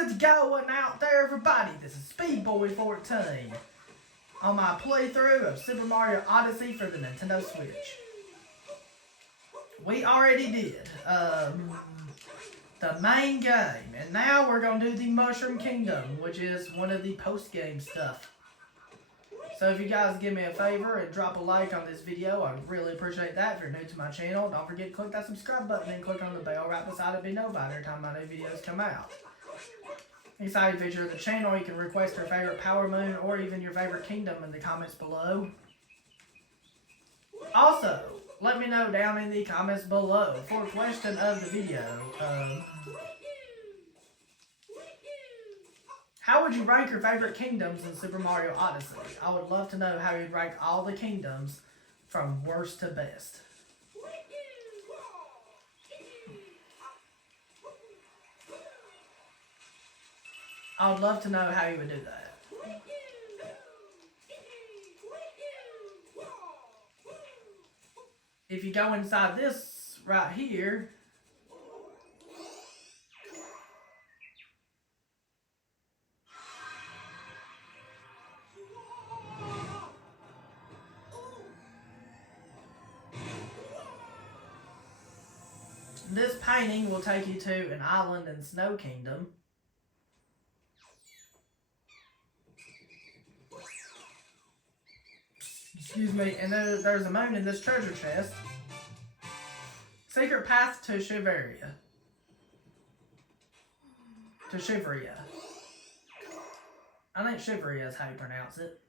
How's it going out there, everybody? This is Speedboy14 on my playthrough of Super Mario Odyssey for the Nintendo Switch. We already did the main game, and now we're going to do the Mushroom Kingdom, which is one of the post-game stuff. So if you guys give me a favor and drop a like on this video, I would really appreciate that. If you're new to my channel, don't forget to click that subscribe button and click on the bell right beside it to be notified every time my new videos come out. Exciting feature of the channel, you can request your favorite Power Moon or even your favorite kingdom in the comments below. Also, let me know down in the comments below for a question of the video. How would you rank your favorite kingdoms in Super Mario Odyssey? I would love to know how you'd rank all the kingdoms from worst to best. I would love to know how you would do that. If you go inside this right here, this painting will take you to an island in Snow Kingdom. Excuse me, and there's a moon in this treasure chest. Secret path to Shiveria. To Shiveria. I think Shiveria is how you pronounce it.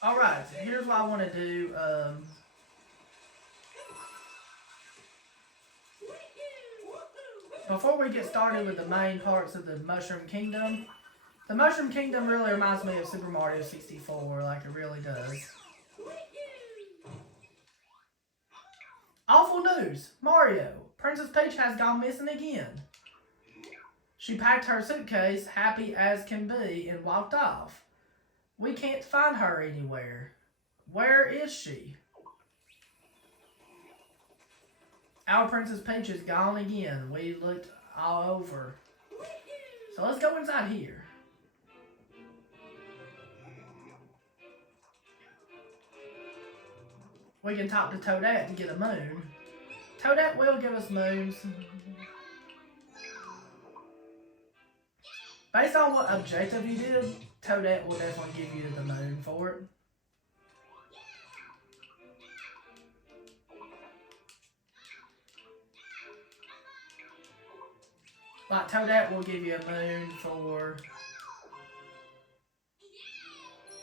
Alright, so here's what I want to do. Before we get started with the main parts of the Mushroom Kingdom, the Mushroom Kingdom really reminds me of Super Mario 64, like it really does. Awful news! Mario! Princess Peach has gone missing again. She packed her suitcase, happy as can be, and walked off. We can't find her anywhere. Where is she? Our Princess Peach is gone again. We looked all over. So let's go inside here. We can talk to Toadette to get a moon. Toadette will give us moons. Based on what objective you did, Toadette will definitely give you the moon for it. Like Toadette will give you a moon for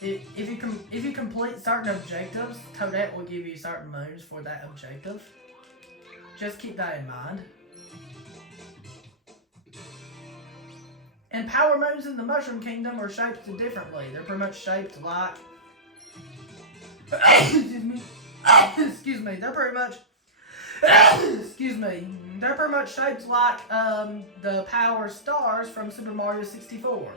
if you complete certain objectives, Toadette will give you certain moons for that objective. Just keep that in mind. And power moons in the Mushroom Kingdom are shaped differently. They're pretty much shaped like excuse me. They're pretty much They're pretty much shaped like the power stars from Super Mario 64.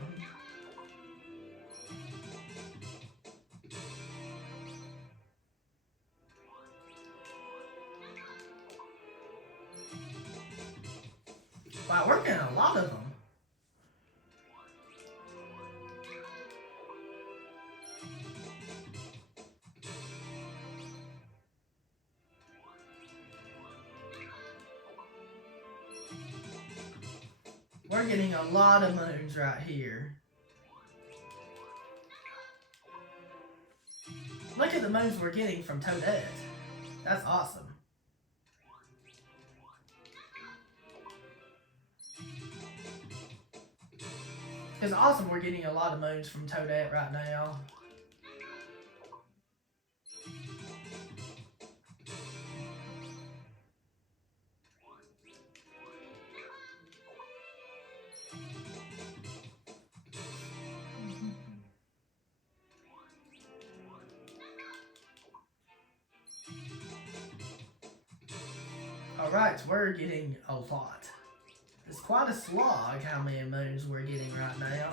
Wow, we're getting a lot of them. We're getting a lot of moons right here. Look at the moons we're getting from Toadette. That's awesome. It's awesome we're getting a lot of moons from Toadette right now. Alright, so we're getting a lot. It's quite a slog how many moons we're getting right now.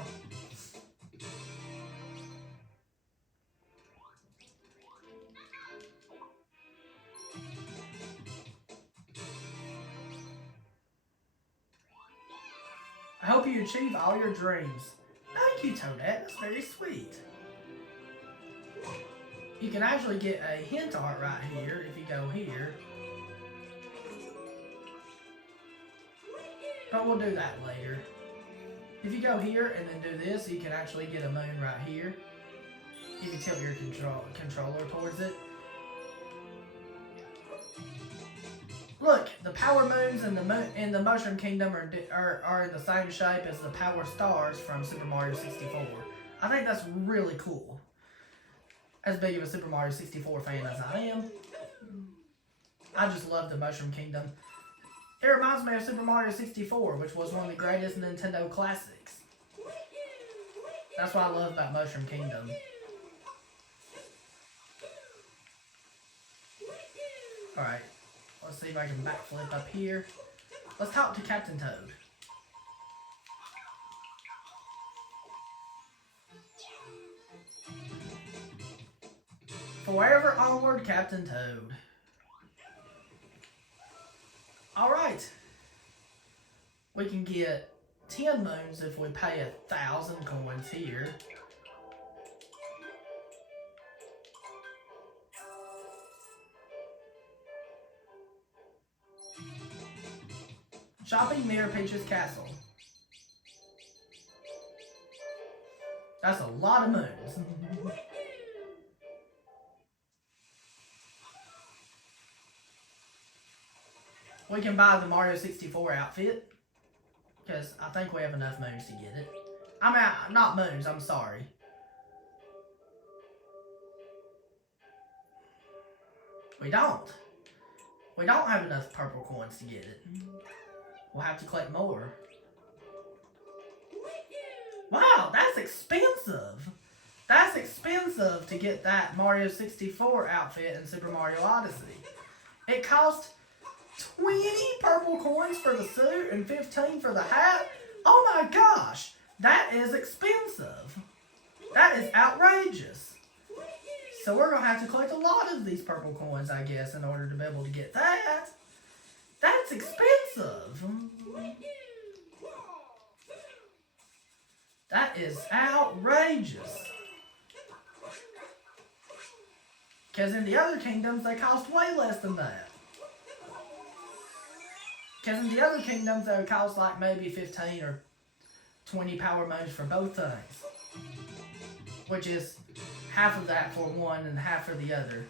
I hope you achieve all your dreams. Thank you, Toadette. That's very sweet. You can actually get a hint art right here if you go here. But we'll do that later. If you go here and then do this, you can actually get a moon right here. You can tilt your controller towards it. Look, the power moons in the Mushroom Kingdom are in the same shape as the power stars from Super Mario 64. I think that's really cool. As big of a Super Mario 64 fan as I am, I just love the Mushroom Kingdom. It reminds me of Super Mario 64, which was one of the greatest Nintendo classics. That's what I love about Mushroom Kingdom. Alright, let's see if I can backflip up here. Let's talk to Captain Toad. Forever onward, Captain Toad. Alright. We can get 10 moons if we pay 1,000 coins here. Shopping near Peach's Castle. That's a lot of moons. We can buy the Mario 64 outfit, because I think we have enough moons to get it. I mean, not moons, I'm sorry. We don't. We don't have enough purple coins to get it. We'll have to collect more. Wow, that's expensive. That's expensive to get that Mario 64 outfit in Super Mario Odyssey. It cost 20 purple coins for the suit and 15 for the hat. Oh my gosh, that is expensive. That is outrageous. So we're going to have to collect a lot of these purple coins, I guess, in order to be able to get that. That's expensive. That is outrageous. Because in the other kingdoms, they cost way less than that. Because in the other kingdoms, they would cost like maybe 15 or 20 power moons for both things. Which is half of that for one and half for the other.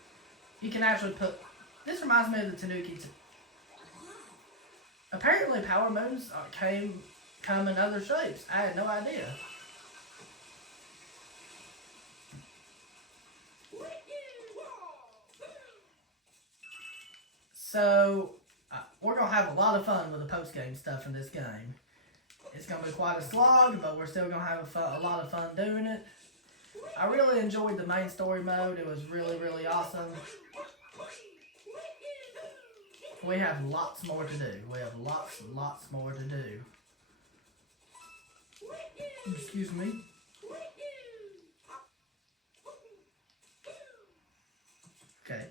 You can actually put... This reminds me of the Tanuki. Apparently power moons come in other shapes. I had no idea. So, we're going to have a lot of fun with the post-game stuff in this game. It's going to be quite a slog, but we're still going to have a lot of fun doing it. I really enjoyed the main story mode. It was really, really awesome. We have lots more to do. We have lots more to do. Excuse me. Okay.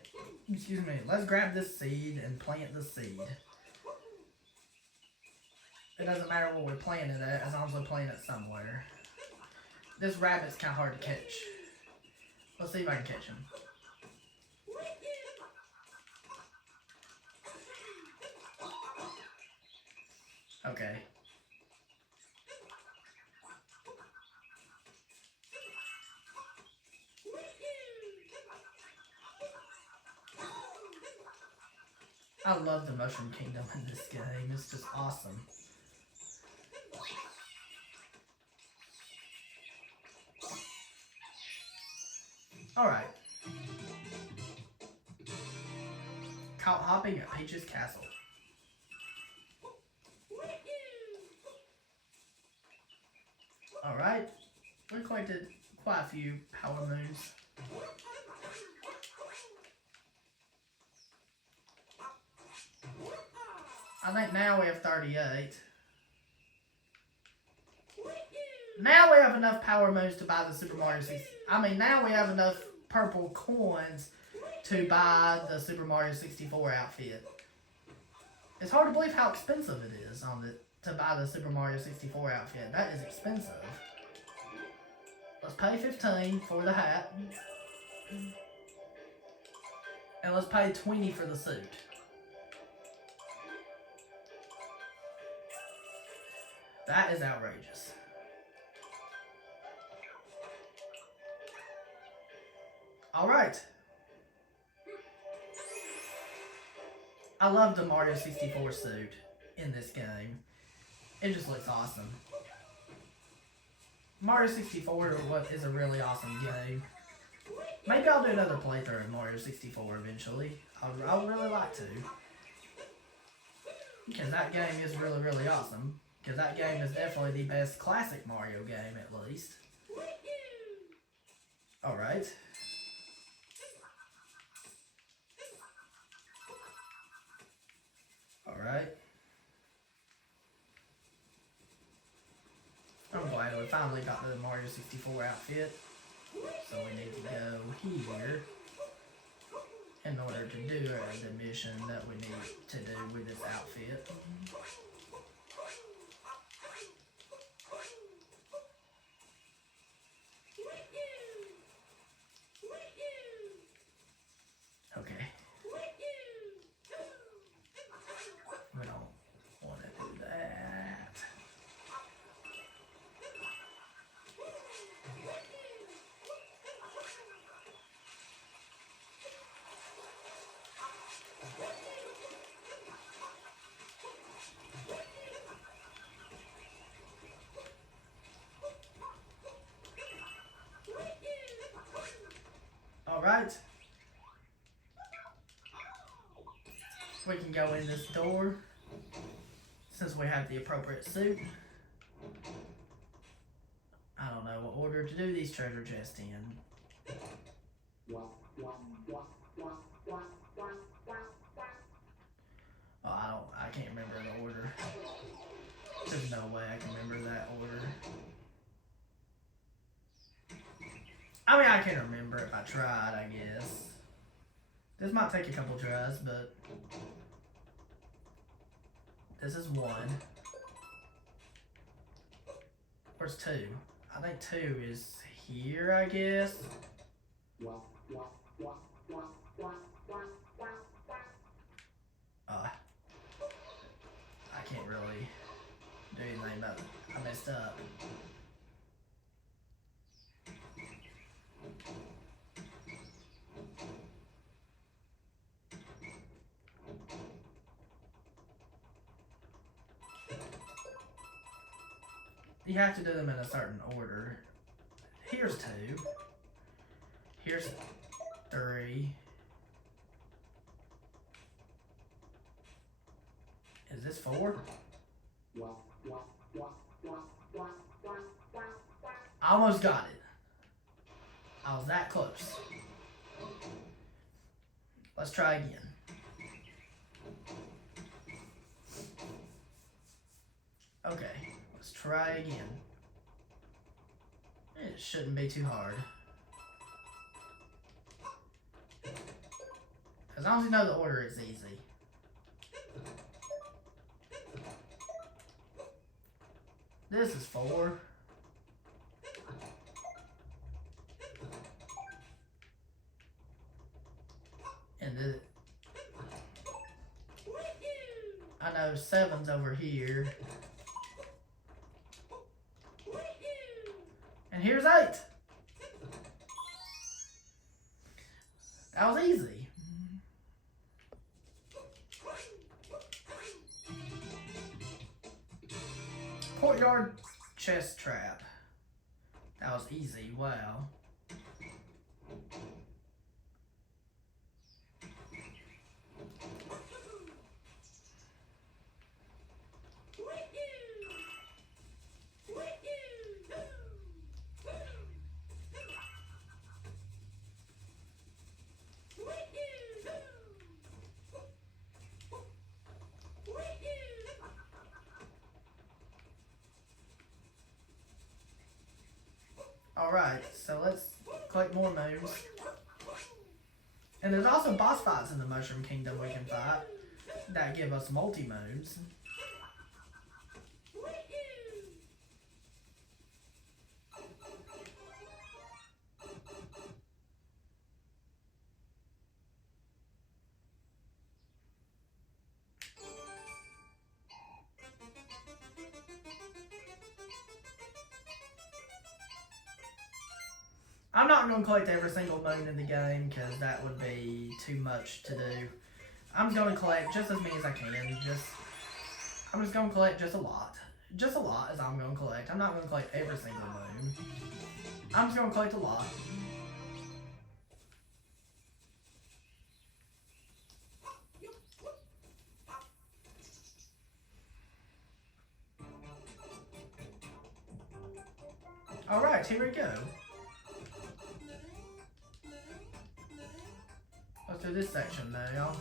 Excuse me. Let's grab this seed and plant the seed. It doesn't matter where we plant it at, as long as we plant it somewhere. This rabbit's kind of hard to catch. Let's see if I can catch him. Okay. I love the Mushroom Kingdom in this game. It's just awesome. Alright. Caught hopping at Peach's Castle. Alright. We collected quite a few power moons. I think now we have 38. Now we have enough power moves to buy the Super Mario 60. I mean, now we have enough purple coins to buy the Super Mario 64 outfit. It's hard to believe how expensive it is to buy the Super Mario 64 outfit. That is expensive. Let's pay 15 for the hat. And let's pay 20 for the suit. That is outrageous. Alright. I love the Mario 64 suit in this game. It just looks awesome. Mario 64 is a really awesome game. Maybe I'll do another playthrough of Mario 64 eventually. I would really like to. Because that game is really, really awesome. Because that game is definitely the best classic Mario game, at least. Alright. Alright. I'm glad we finally got the Mario 64 outfit. So we need to go here in order to do the mission that we need to do with this outfit. Okay. We don't want to do that. Alright. We can go in this door since we have the appropriate suit. I don't know what order to do these treasure chests in. Oh, I can't remember the order. There's no way I can remember that order. I mean, I can remember if I tried, I guess. This might take a couple tries, but this is 1. Where's 2? I think 2 is here, I guess. I can't really do anything about it. I messed up. You have to do them in a certain order. Here's 2. Here's 3. Is this 4? I almost got it. I was that close. Let's try again. Okay, let's try again. It shouldn't be too hard. As long as you know the order, it's easy. This is 4. And this, I know 7's over here. And here's 8. That was easy. Courtyard chest trap. That was easy. Wow. Alright, so let's collect more moons. And there's also boss fights in the Mushroom Kingdom we can fight that give us multi-moons. I'm not going to collect every single moon in the game because that would be too much to do. I'm just going to collect just as many as I can. I'm just going to collect just a lot. Just a lot is all I'm going to collect. I'm not going to collect every single moon. I'm just going to collect a lot. Alright, here we go. Let's do this section now.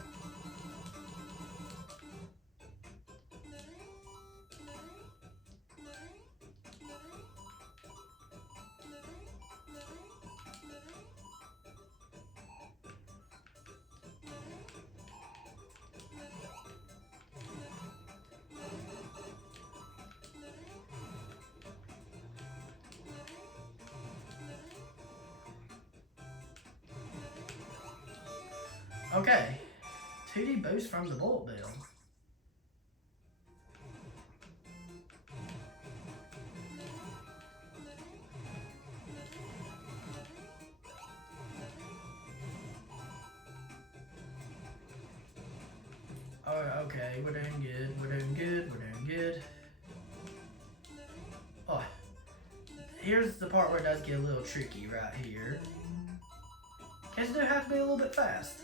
Okay, 2D boost from the bullet bill. Oh, okay, we're doing good, we're doing good, we're doing good. Oh, here's the part where it does get a little tricky right here. Guess you do have to be a little bit fast.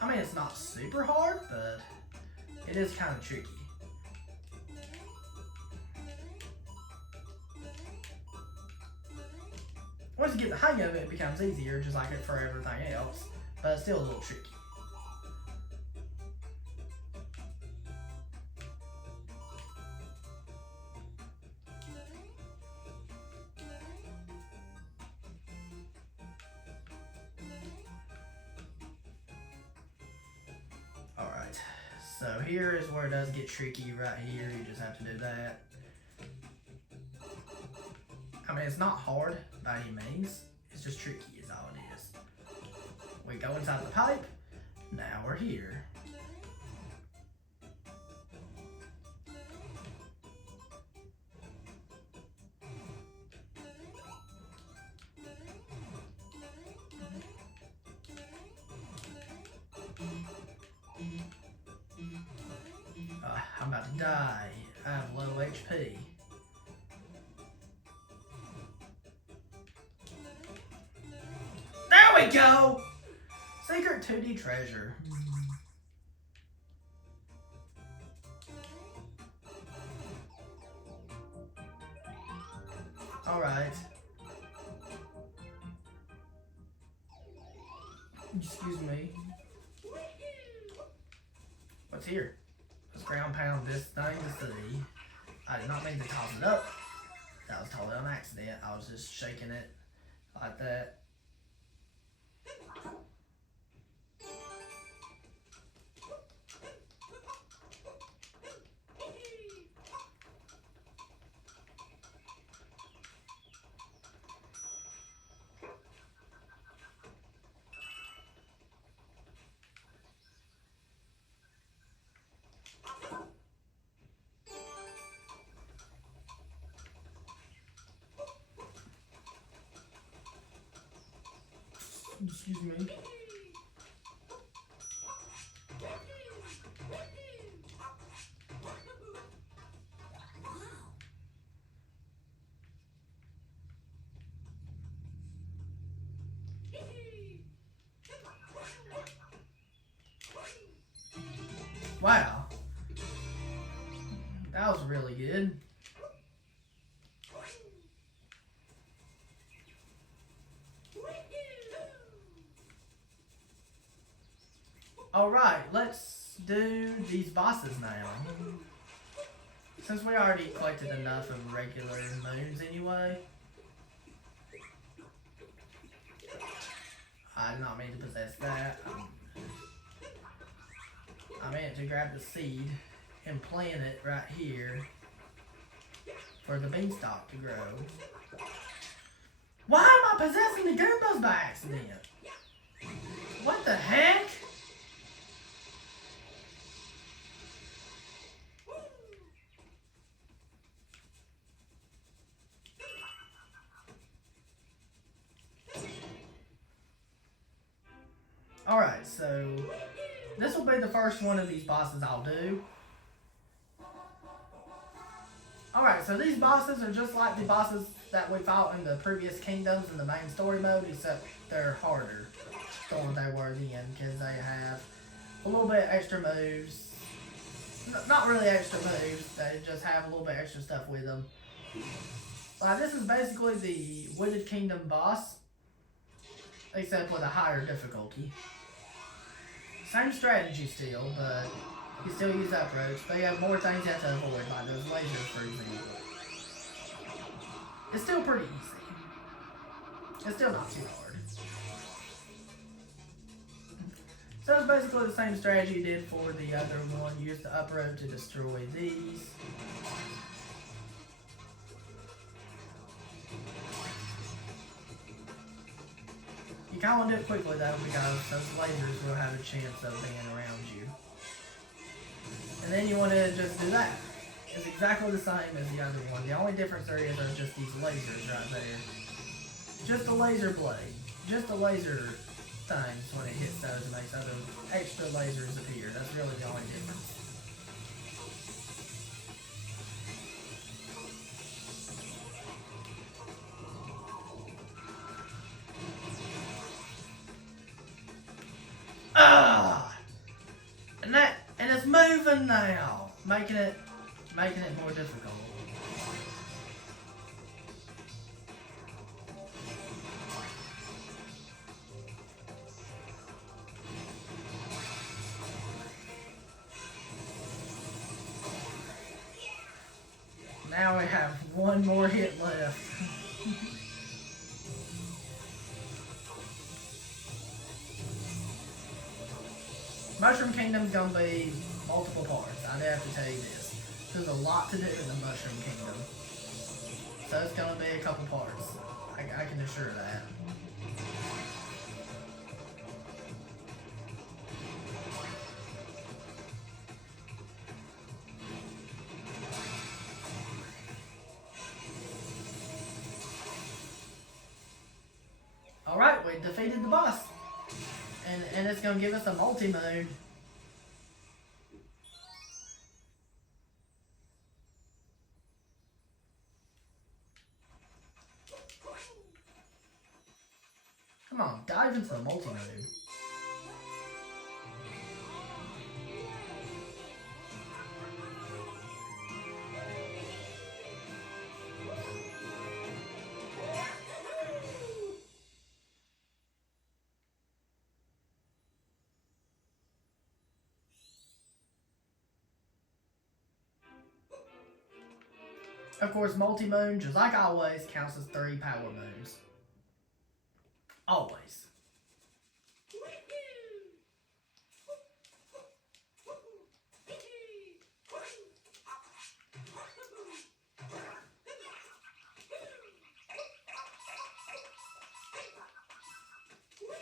I mean, it's not super hard, but it is kind of tricky. Once you get the hang of it, it becomes easier, just like it for everything else, but it's still a little tricky. So here is where it does get tricky right here. You just have to do that. I mean, it's not hard by any means. It's just tricky is all it is. We go inside the pipe. Now we're here. I'm about to die. I have low HP. There we go! Secret 2D treasure. Alright. Excuse me. What's here? Let's ground pound this thing to see. I did not mean to toss it up. That was totally on accident. I was just shaking it like that. Excuse me. Wow. That was really good. Alright, let's do these bosses now. Since we already collected enough of regular moons anyway, I did not mean to possess that. I meant to grab the seed and plant it right here for the beanstalk to grow. Why am I possessing the Goombas by accident? What the heck? Alright, so this will be the first one of these bosses I'll do. Alright, so these bosses are just like the bosses that we fought in the previous kingdoms in the main story mode, except they're harder than what they were then, because they have a little bit extra moves. Not really extra moves, they just have a little bit extra stuff with them. This is basically the Wooded Kingdom boss, except with a higher difficulty. Same strategy still, but you still use uproads, but you have more things you have to avoid, like those lasers, for example. It's still pretty easy. It's still not too hard. So it's basically the same strategy you did for the other one. Use the uproad to destroy these. You kind of want to do it quickly though, because those lasers will have a chance of being around you. And then you want to just do that. It's exactly the same as the other one. The only difference there is are just these lasers right there. Just a laser blade. Just a laser things when it hits those and makes other extra lasers appear. That's really the only difference. And it's moving now, making it more difficult. Now we have one more hit left. Mushroom Kingdom's gonna be multiple parts. I do have to tell you this. There's a lot to do in the Mushroom Kingdom. So it's gonna be a couple parts. I can assure that. Alright, we defeated the boss. And it's going to give us a multi-mode. Come on, dive into the multi-mode. Of course, multi-moon, just like always, counts as 3 power moons. Always.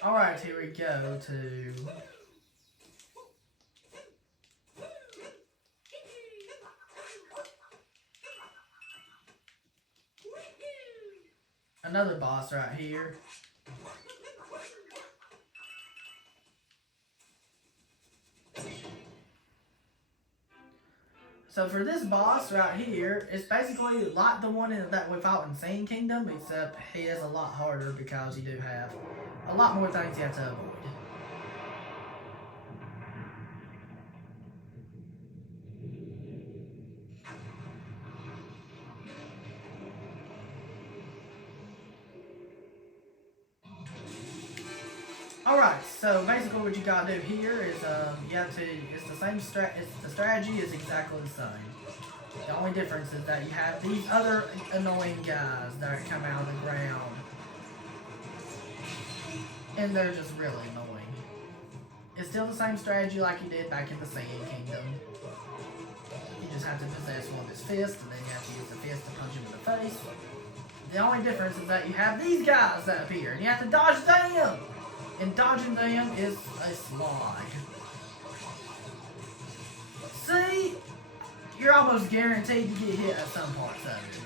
Alright, here we go to... another boss right here. So for this boss right here, it's basically like the one that we fought in Sand Kingdom, except he is a lot harder because you do have a lot more things you have to avoid. Alright, so basically what you gotta do here is you have to, it's the same the strategy is exactly the same. The only difference is that you have these other annoying guys that come out of the ground. And they're just really annoying. It's still the same strategy like you did back in the Sand Kingdom. You just have to possess one of his fists, and then you have to use the fist to punch him in the face. The only difference is that you have these guys that appear, and you have to dodge them! And dodging them is a slog. See? You're almost guaranteed to get hit at some parts of it.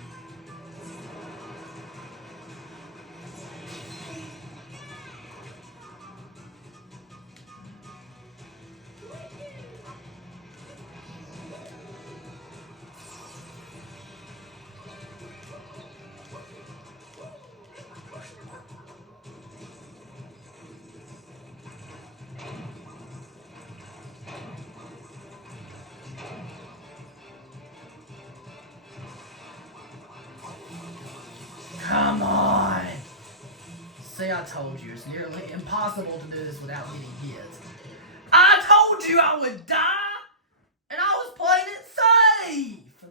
Come on! See, I told you, it's nearly impossible to do this without getting hit. I told you I would die! And I was playing it safe!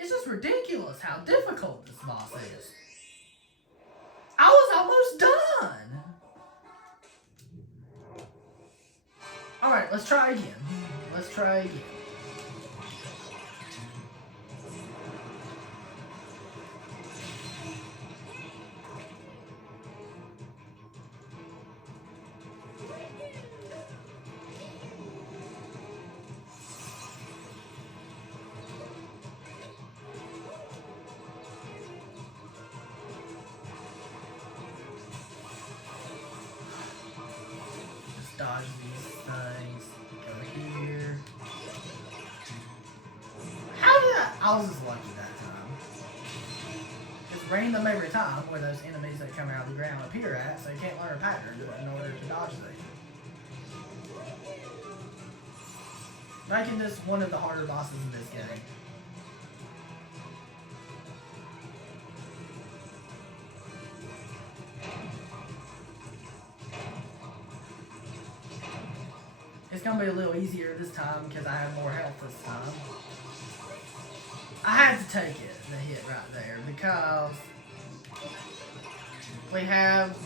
It's just ridiculous how difficult this boss is. I was almost done! Alright, let's try again. Let's try again. Dodge these things. Go here. How did I was just lucky that time. It's random every time where those enemies that come out of the ground appear at, so you can't learn a pattern in order to dodge them. Making this one of the harder bosses in this game. It's going to be a little easier this time because I have more health this time. I had to take it, the hit right there, because we have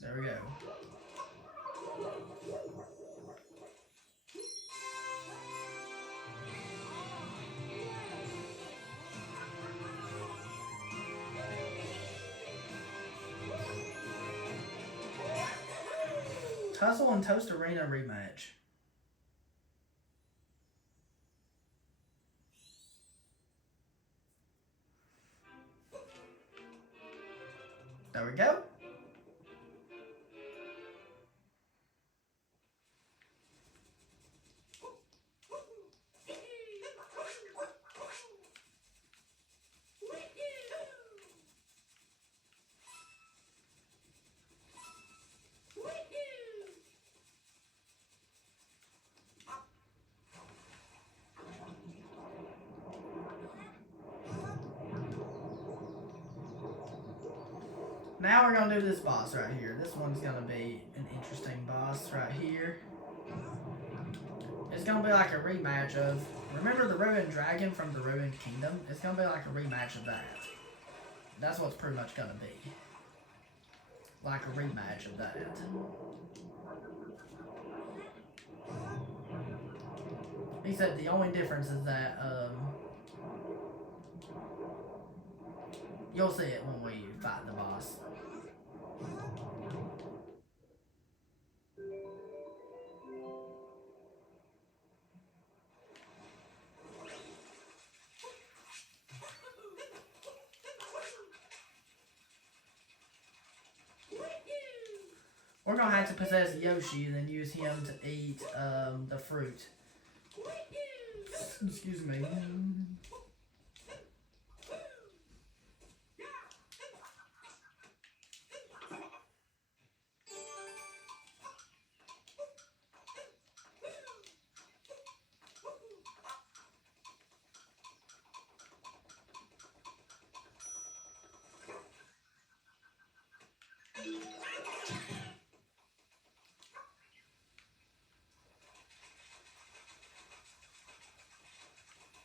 there we go. Tussle and Toast Arena rematch. There we go. Now we're going to do this boss right here. This one's going to be an interesting boss right here. It's going to be like a rematch of... Remember the Ruined Dragon from the Ruined Kingdom? It's going to be like a rematch of that. That's what's pretty much going to be. Like a rematch of that. He said the only difference is that... you'll see it when we fight the boss. We're going to have to possess Yoshi and then use him to eat the fruit. Excuse me.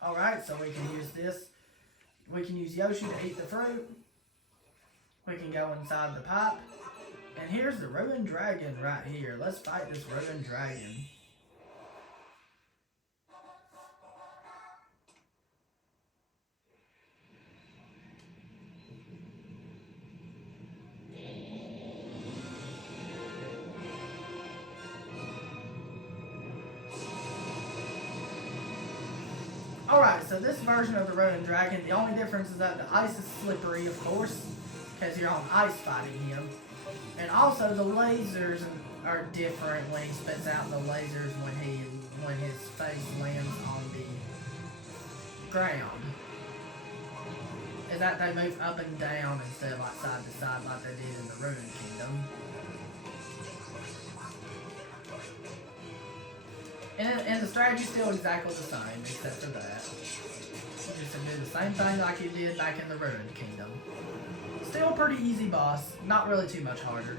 Alright, so we can use this. We can use Yoshi to eat the fruit. We can go inside the pipe. And here's the ruined dragon right here. Let's fight this ruined dragon. Alright, so this version of the ruined dragon, the only difference is that the ice is slippery, of course, because you're on ice fighting him. And also the lasers are different when he spits out the lasers when his face lands on the ground. Is that they move up and down instead of like side to side like they did in the Ruined Kingdom. And the strategy's still exactly the same, except for that. You just do the same thing like you did back in the Ruined Kingdom. Still a pretty easy boss, not really too much harder.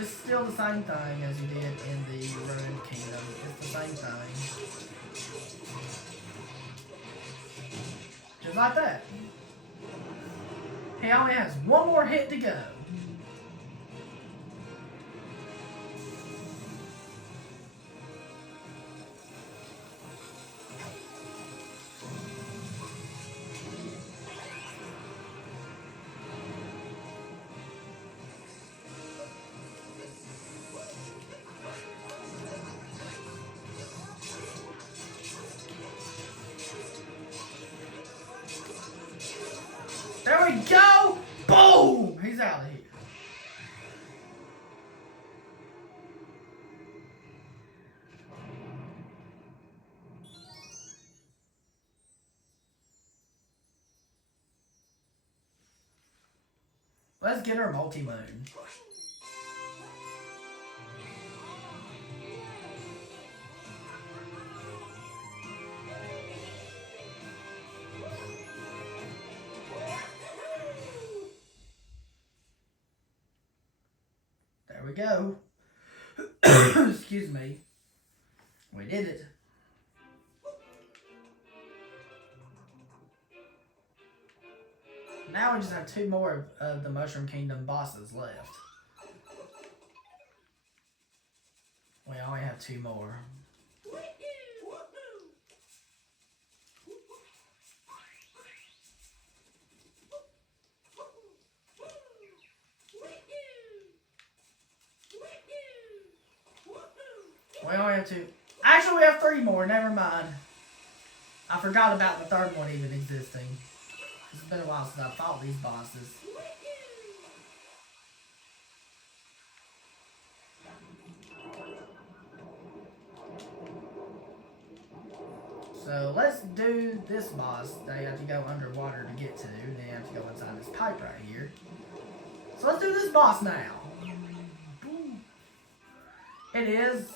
It's still the same thing as you did in the Ruined Kingdom. It's the same thing. Just like that. He only has one more hit to go. There we go! Boom! He's out of here. Let's get our multi-moon. There we go. Excuse me. We did it. Now we just have two more of the Mushroom Kingdom bosses left. We only have two more. We only have two. Actually, we have three more. Never mind. I forgot about the third one even existing. It's been a while since I fought these bosses. So let's do this boss that you have to go underwater to get to. And then you have to go inside this pipe right here. So let's do this boss now. It is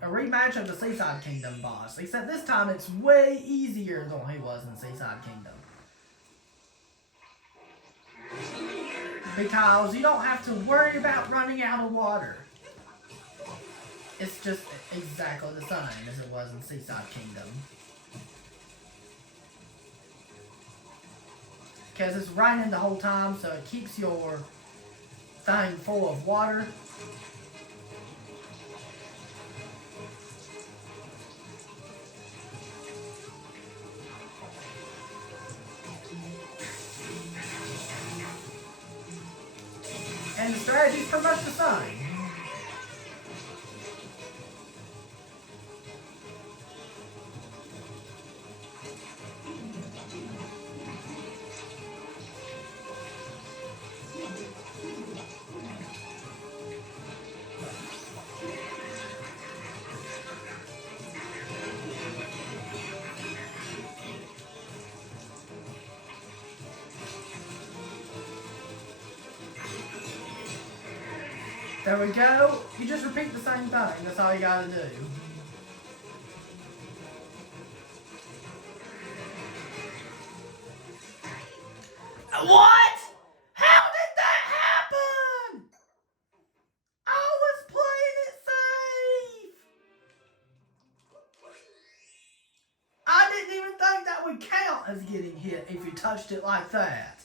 a rematch of the Seaside Kingdom boss, except this time it's way easier than what he was in Seaside Kingdom. Because you don't have to worry about running out of water. It's just exactly the same as it was in Seaside Kingdom. Because it's raining the whole time, so it keeps your thing full of water. And the strategy is pretty much the same. There we go. You just repeat the same thing. That's all you gotta do. What? How did that happen? I was playing it safe. I didn't even think that would count as getting hit if you touched it like that.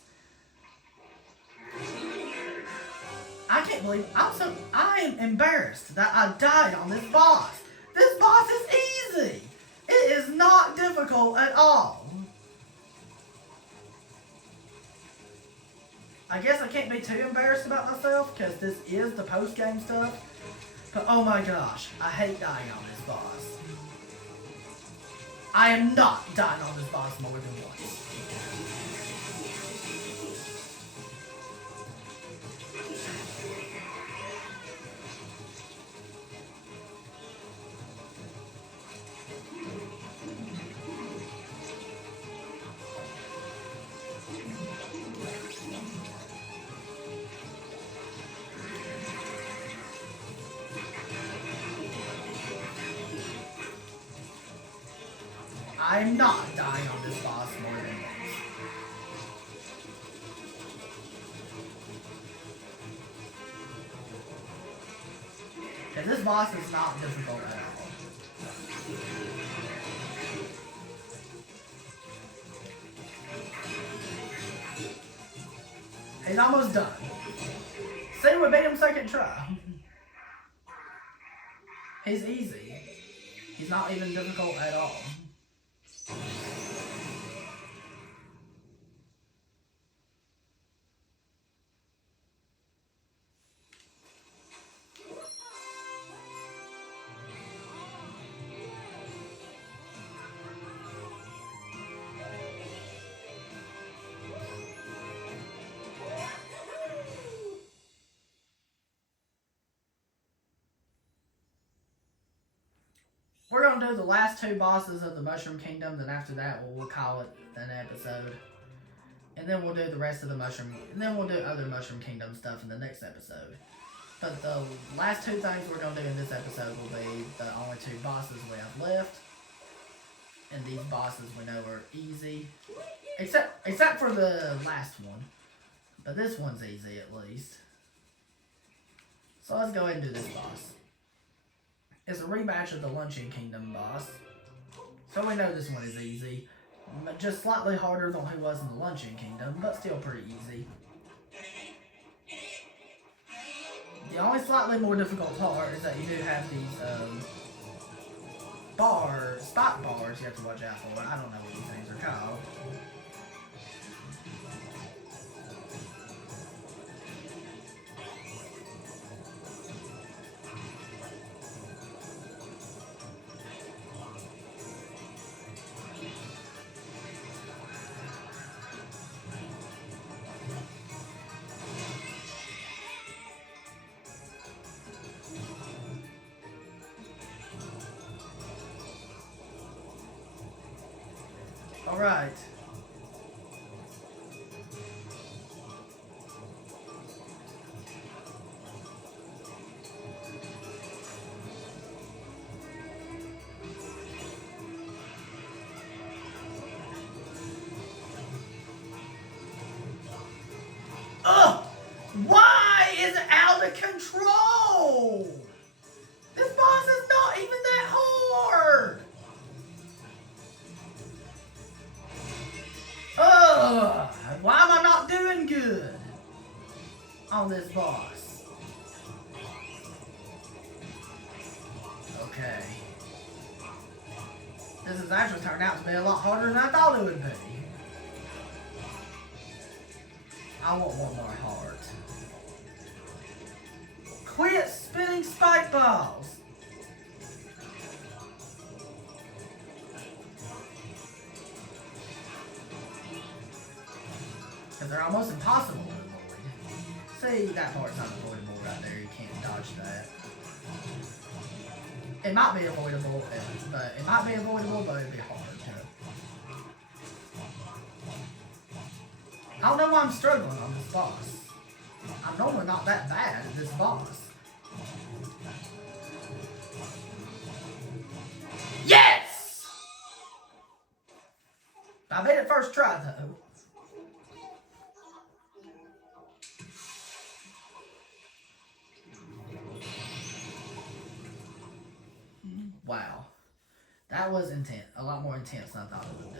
I can't believe I am embarrassed that I died on this boss. This boss is easy. It is not difficult at all. I guess I can't be too embarrassed about myself because this is the post-game stuff. But oh my gosh, I hate dying on this boss. I am not dying on this boss more than once. I'm not dying on this boss more than once. Because this boss is not difficult at all. He's almost done. See, we made him second try. He's easy. He's not even difficult at all. We're going to do the last two bosses of the Mushroom Kingdom, then after that we'll call it an episode. And then we'll do the rest of the Mushroom, and then we'll do other Mushroom Kingdom stuff in the next episode. But the last two things we're going to do in this episode will be the only two bosses we have left. And these bosses we know are easy. Except for the last one. But this one's easy at least. So let's go ahead and do this boss. It's a rematch of the Luncheon Kingdom boss. So we know this one is easy. Just slightly harder than he was in the Luncheon Kingdom, but still pretty easy. The only slightly more difficult part is that you do have these spot bars you have to watch out for. I don't know what these things are called. All right. Ugh! Why is it out of control? This boss is not even that hard. Why am I not doing good on this boss? Okay. This has actually turned out to be a lot harder than I thought it would be. I want one more heart. Quit spinning spike balls! Because they're almost impossible to avoid. See, that part's not avoidable right there. You can't dodge that. It might be avoidable, but it'd be hard to. I don't know why I'm struggling on this boss. I'm normally not that bad at this boss. Yes! I made it first try though. Wow. That was intense. A lot more intense than I thought it would be.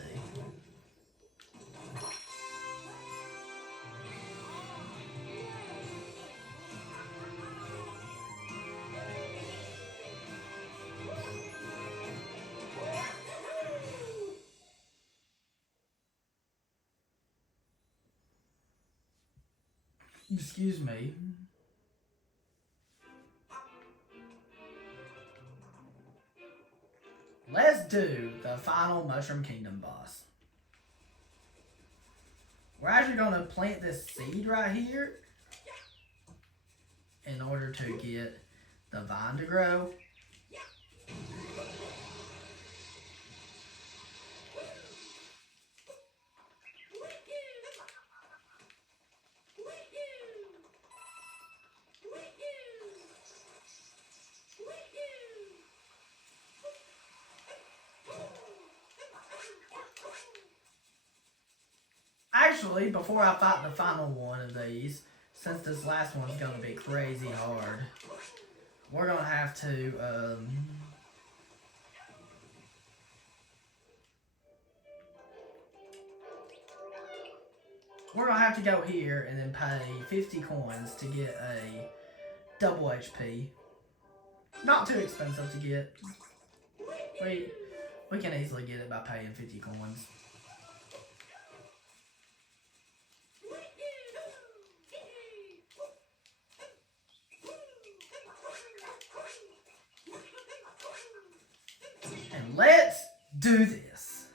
Excuse me. Let's do the final Mushroom Kingdom boss. We're actually going to plant this seed right here in order to get the vine to grow. Actually, before I fight the final one of these, since this last one's going to be crazy hard, we're going to have to, we're going to have to go here and then pay 50 coins to get a double HP. Not too expensive to get. We can easily get it by paying 50 coins. And let's do this.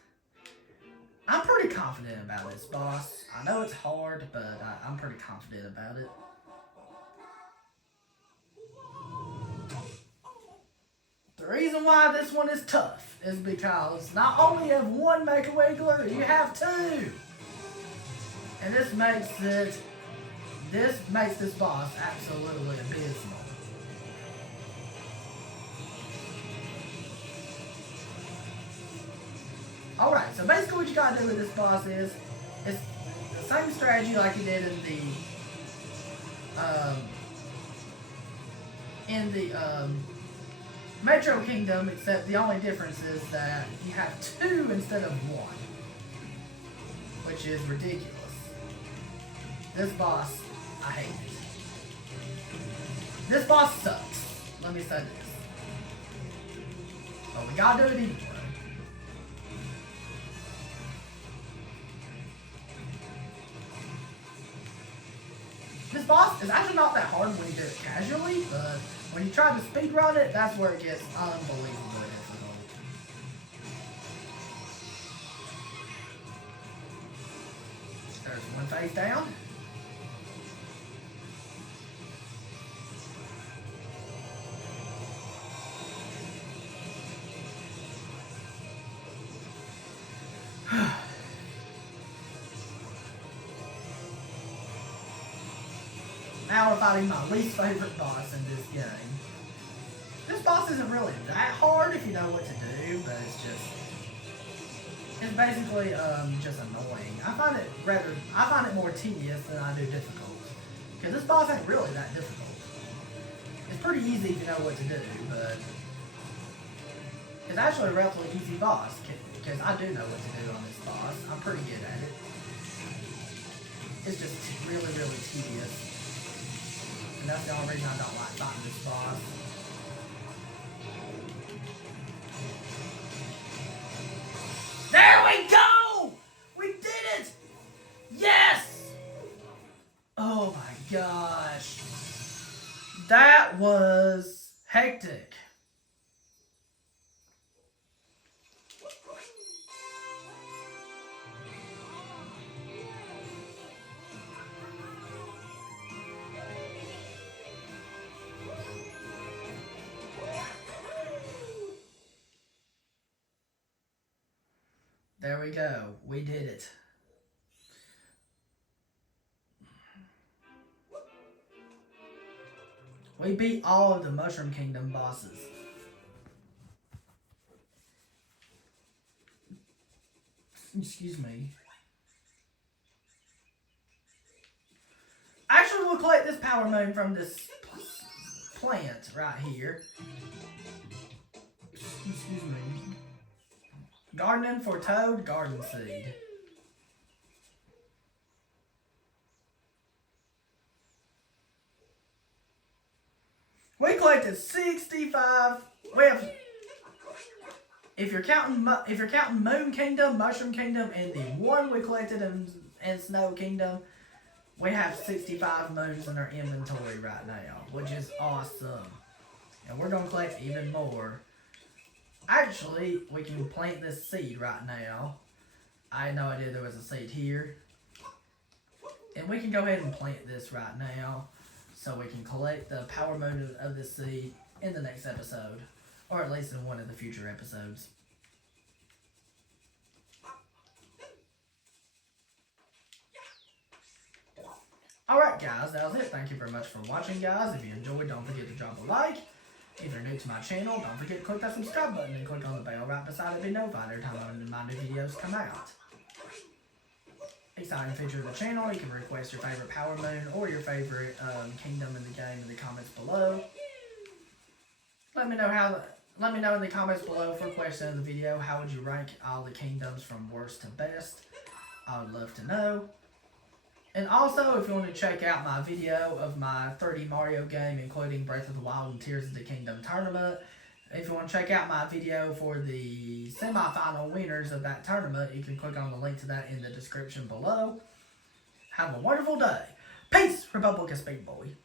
I'm pretty confident about this boss. I know it's hard, but I'm pretty confident about it. The reason why this one is tough is because not only have one Make-A-Wiggler, you have two. And this makes this boss absolutely abysmal. Alright, so basically what you gotta do with this boss is, it's the same strategy like you did in the Metro Kingdom, except the only difference is that you have two instead of one, which is ridiculous. This boss, I hate it. This boss sucks. Let me say this. But we gotta do it anyway. This boss is actually not that hard when you do it casually, but when you try to speedrun it, that's where it gets unbelievably difficult. There's one face down. Now we're fighting my least favorite boss in this game. This boss isn't really that hard if you know what to do, but it's basically just annoying. I find it more tedious than I do difficult. Because this boss ain't really that difficult. It's pretty easy if you know what to do, but it's actually a relatively easy boss because I do know what to do on this boss. I'm pretty good at it. It's just really, really tedious. And that's the only reason I don't like fighting this boss. There we go! We did it! Yes! Oh my gosh. That was hectic. There we go. We did it. We beat all of the Mushroom Kingdom bosses. Excuse me. Actually, we'll collect this power moon from this plant right here. Excuse me. Gardening for Toad, garden seed. We collected 65. We have, if you're counting Moon Kingdom, Mushroom Kingdom, and the one we collected in Snow Kingdom, we have 65 moons in our inventory right now, which is awesome. And we're gonna collect even more. Actually, we can plant this seed right now. I had no idea there was a seed here. And we can go ahead and plant this right now, so we can collect the power moon of this seed in the next episode, or at least in one of the future episodes. Alright guys, that was it. Thank you very much for watching, guys. If you enjoyed, don't forget to drop a like. If you're new to my channel, don't forget to click that subscribe button and click on the bell right beside it to be notified every time my new videos come out. Exciting feature of the channel, you can request your favorite power moon or your favorite kingdom in the game in the comments below. Let me know in the comments below for a question of the video, how would you rank all the kingdoms from worst to best? I would love to know. And also, if you want to check out my video of my 3D Mario game, including Breath of the Wild and Tears of the Kingdom tournament, if you want to check out my video for the semi-final winners of that tournament, you can click on the link to that in the description below. Have a wonderful day. Peace, Republic of Speed Boy.